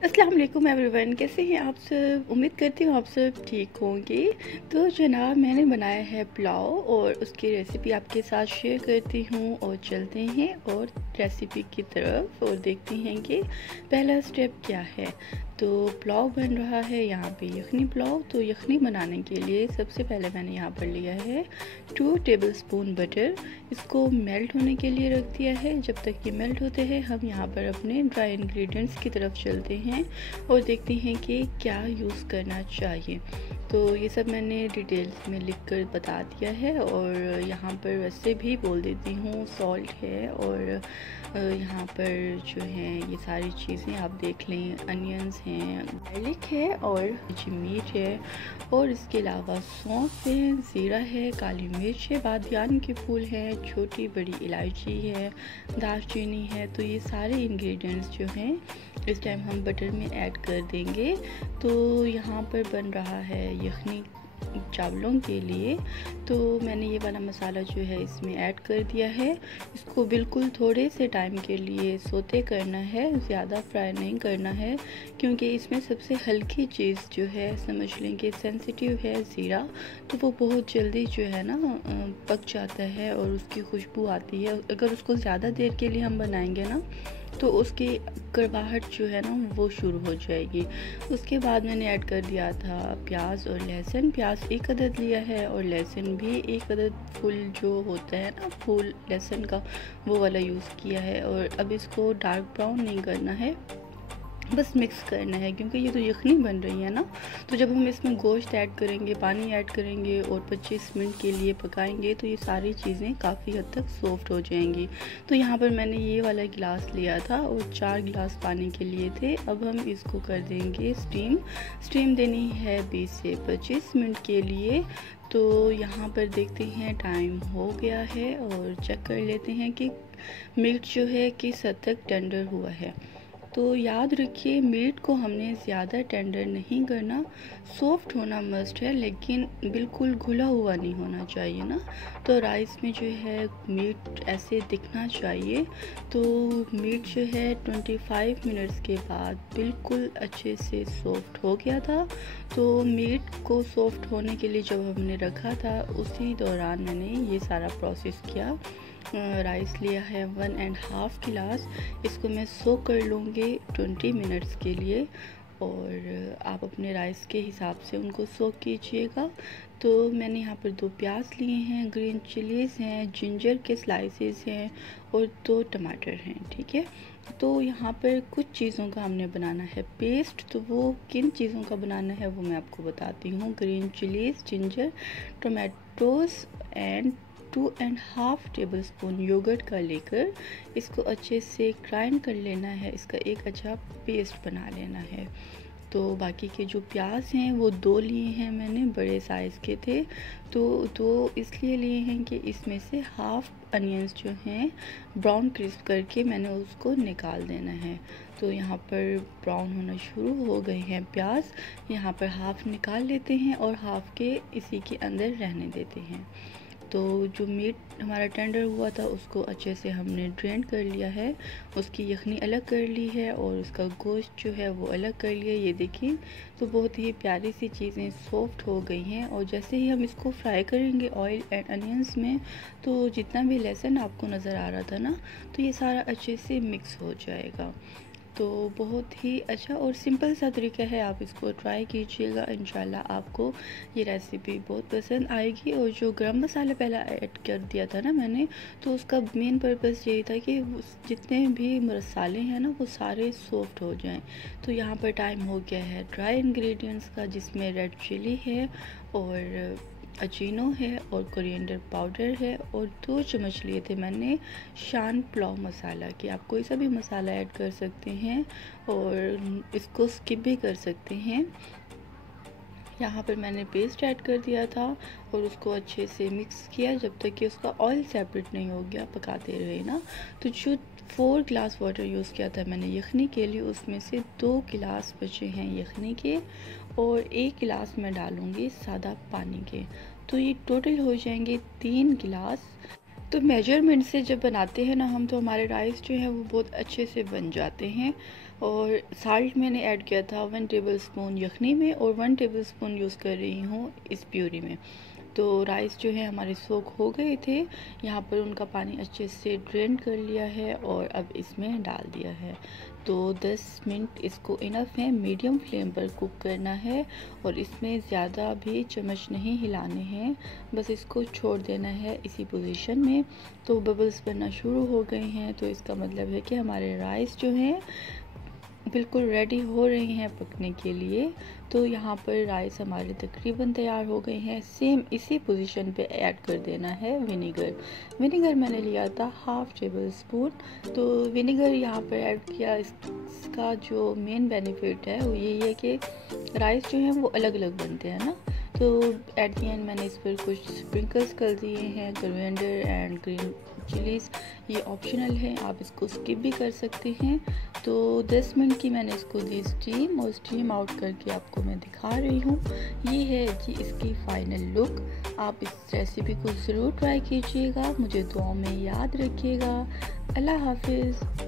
अस्सलाम वालेकुम एवरीवन, कैसे हैं आप सब। उम्मीद करती हूँ आप सब ठीक होंगे। तो जनाब मैंने बनाया है पुलाव और उसकी रेसिपी आपके साथ शेयर करती हूँ और चलते हैं और रेसिपी की तरफ और देखते हैं कि पहला स्टेप क्या है। तो पुलाव बन रहा है यहाँ पे यखनी पुलाव। तो यखनी बनाने के लिए सबसे पहले मैंने यहाँ पर लिया है 2 टेबलस्पून बटर। इसको मेल्ट होने के लिए रख दिया है। जब तक ये मेल्ट होते हैं हम यहाँ पर अपने ड्राई इंग्रेडिएंट्स की तरफ चलते हैं और देखते हैं कि क्या यूज़ करना चाहिए। तो ये सब मैंने डिटेल्स में लिख कर बता दिया है और यहाँ पर वैसे भी बोल देती हूँ। सॉल्ट है और यहाँ पर जो है ये सारी चीज़ें आप देख लें। अनियंस हैं, गार्लिक है और मीट है और इसके अलावा सौंफ है, ज़ीरा है, काली मिर्च है, बादियान के फूल है, छोटी बड़ी इलायची है, दालचीनी है। तो ये सारे इंग्रेडिएंट्स जो हैं इस टाइम हम बटर में ऐड कर देंगे। तो यहाँ पर बन रहा है यखनी चावलों के लिए। तो मैंने ये वाला मसाला जो है इसमें ऐड कर दिया है। इसको बिल्कुल थोड़े से टाइम के लिए सोते करना है, ज़्यादा फ्राई नहीं करना है, क्योंकि इसमें सबसे हल्की चीज़ जो है समझ लें कि सेंसिटिव है ज़ीरा। तो वो बहुत जल्दी जो है ना पक जाता है और उसकी खुशबू आती है। अगर उसको ज़्यादा देर के लिए हम बनाएंगे ना तो उसकी कड़वाहट जो है ना वो शुरू हो जाएगी। उसके बाद मैंने ऐड कर दिया था प्याज और लहसुन। प्याज 1 अदद लिया है और लहसुन भी 1 अदद फुल जो होता है ना फूल लहसुन का, वो वाला यूज़ किया है। और अब इसको डार्क ब्राउन नहीं करना है, बस मिक्स करना है, क्योंकि ये तो यखनी बन रही है ना। तो जब हम इसमें गोश्त ऐड करेंगे, पानी ऐड करेंगे और 25 मिनट के लिए पकाएंगे तो ये सारी चीज़ें काफ़ी हद तक सॉफ्ट हो जाएंगी। तो यहाँ पर मैंने ये वाला गिलास लिया था और 4 गिलास पानी के लिए थे। अब हम इसको कर देंगे स्टीम देनी है 20 से 25 मिनट के लिए। तो यहाँ पर देखते हैं टाइम हो गया है और चेक कर लेते हैं कि मीट जो है किस हद तक टेंडर हुआ है। तो याद रखिए मीट को हमने ज़्यादा टेंडर नहीं करना, सॉफ्ट होना मस्ट है, लेकिन बिल्कुल घुला हुआ नहीं होना चाहिए ना। तो राइस में जो है मीट ऐसे दिखना चाहिए। तो मीट जो है 25 मिनट्स के बाद बिल्कुल अच्छे से सॉफ्ट हो गया था। तो मीट को सॉफ्ट होने के लिए जब हमने रखा था उसी दौरान मैंने ये सारा प्रोसेस किया। राइस लिया है 1.5 गिलास। इसको मैं सोक कर लूँगी 20 मिनट्स के लिए और आप अपने राइस के हिसाब से उनको सोक कीजिएगा। तो मैंने यहाँ पर 2 प्याज लिए हैं, ग्रीन चिलीज़ हैं, जिंजर के स्लाइसेस हैं और 2 टमाटर हैं। ठीक है, तो यहाँ पर कुछ चीज़ों का हमने बनाना है पेस्ट। तो वो किन चीज़ों का बनाना है वो मैं आपको बताती हूँ। Green chillies, ginger, tomatoes and 2.5 tablespoon yoghurt का लेकर इसको अच्छे से ग्राइंड कर लेना है। इसका एक अच्छा पेस्ट बना लेना है। तो बाकी के जो प्याज हैं वो 2 लिए हैं मैंने, बड़े साइज़ के थे। तो 2 इसलिए लिए हैं कि इसमें से हाफ़ अनियंस जो हैं ब्राउन क्रिस्प करके मैंने उसको निकाल देना है। तो यहाँ पर ब्राउन होना शुरू हो गए हैं प्याज। यहाँ पर हाफ़ निकाल लेते हैं और हाफ़ के इसी के अंदर रहने देते हैं। तो जो मीट हमारा टेंडर हुआ था उसको अच्छे से हमने ड्रेन कर लिया है, उसकी यखनी अलग कर ली है और उसका गोश्त जो है वो अलग कर लिया। ये देखिए तो बहुत ही प्यारी सी चीज़ें सॉफ्ट हो गई हैं। और जैसे ही हम इसको फ्राई करेंगे ऑयल एंड अनियंस में, तो जितना भी लहसुन आपको नज़र आ रहा था ना, तो ये सारा अच्छे से मिक्स हो जाएगा। तो बहुत ही अच्छा और सिंपल सा तरीका है, आप इसको ट्राई कीजिएगा। इंशाल्लाह आपको ये रेसिपी बहुत पसंद आएगी। और जो गरम मसाला पहले ऐड कर दिया था ना मैंने, तो उसका मेन पर्पस यही था कि जितने भी मसाले हैं ना वो सारे सॉफ्ट हो जाएं। तो यहाँ पर टाइम हो गया है ड्राई इंग्रेडिएंट्स का, जिसमें रेड चिली है और अजीनो है और कोरिएंडर पाउडर है और 2 चम्मच लिए थे मैंने शान पुलाव मसाला की। आप कोई सा भी मसाला ऐड कर सकते हैं और इसको स्किप भी कर सकते हैं। यहाँ पर मैंने पेस्ट ऐड कर दिया था और उसको अच्छे से मिक्स किया जब तक कि उसका ऑयल सेपरेट नहीं हो गया, पकाते रहे ना। तो जो 4 गिलास वाटर यूज़ किया था मैंने यखनी के लिए, उसमें से 2 गिलास बचे हैं यखनी के और 1 गिलास मैं डालूँगी सादा पानी के। तो ये टोटल हो जाएंगे 3 गिलास। तो मेजरमेंट से जब बनाते हैं ना हम, तो हमारे राइस जो हैं वो बहुत अच्छे से बन जाते हैं। और साल्ट मैंने ऐड किया था 1 टेबलस्पून यखनी में और 1 टेबलस्पून यूज़ कर रही हूँ इस प्यूरी में। तो राइस जो है हमारे सोक हो गए थे, यहाँ पर उनका पानी अच्छे से ड्रेन कर लिया है और अब इसमें डाल दिया है। तो 10 मिनट इसको इनफ है, मीडियम फ्लेम पर कुक करना है और इसमें ज़्यादा भी चम्मच नहीं हिलाने हैं, बस इसको छोड़ देना है इसी पोजीशन में। तो बबल्स बनना शुरू हो गए हैं, तो इसका मतलब है कि हमारे राइस जो हैं बिल्कुल रेडी हो रही हैं पकने के लिए। तो यहाँ पर राइस हमारे तकरीबन तैयार हो गए हैं। सेम इसी पोजीशन पे ऐड कर देना है विनेगर। विनेगर मैंने लिया था 1/2 टेबल स्पून। तो विनेगर यहाँ पर ऐड किया, इसका जो मेन बेनिफिट है वो यही है कि राइस जो हैं वो अलग अलग बनते हैं ना। तो एट दी एंड मैंने इस पर कुछ स्प्रिंकल्स कर दिए हैं, कोरिएंडर एंड ग्रीन चिलीज़। ये ऑप्शनल है, आप इसको स्किप भी कर सकते हैं। तो 10 मिनट की मैंने इसको दी स्टीम, और स्टीम आउट करके आपको मैं दिखा रही हूँ। ये है जी इसकी फ़ाइनल लुक। आप इस रेसिपी को ज़रूर ट्राई कीजिएगा, मुझे दुआ में याद रखिएगा। अल्लाह हाफिज़।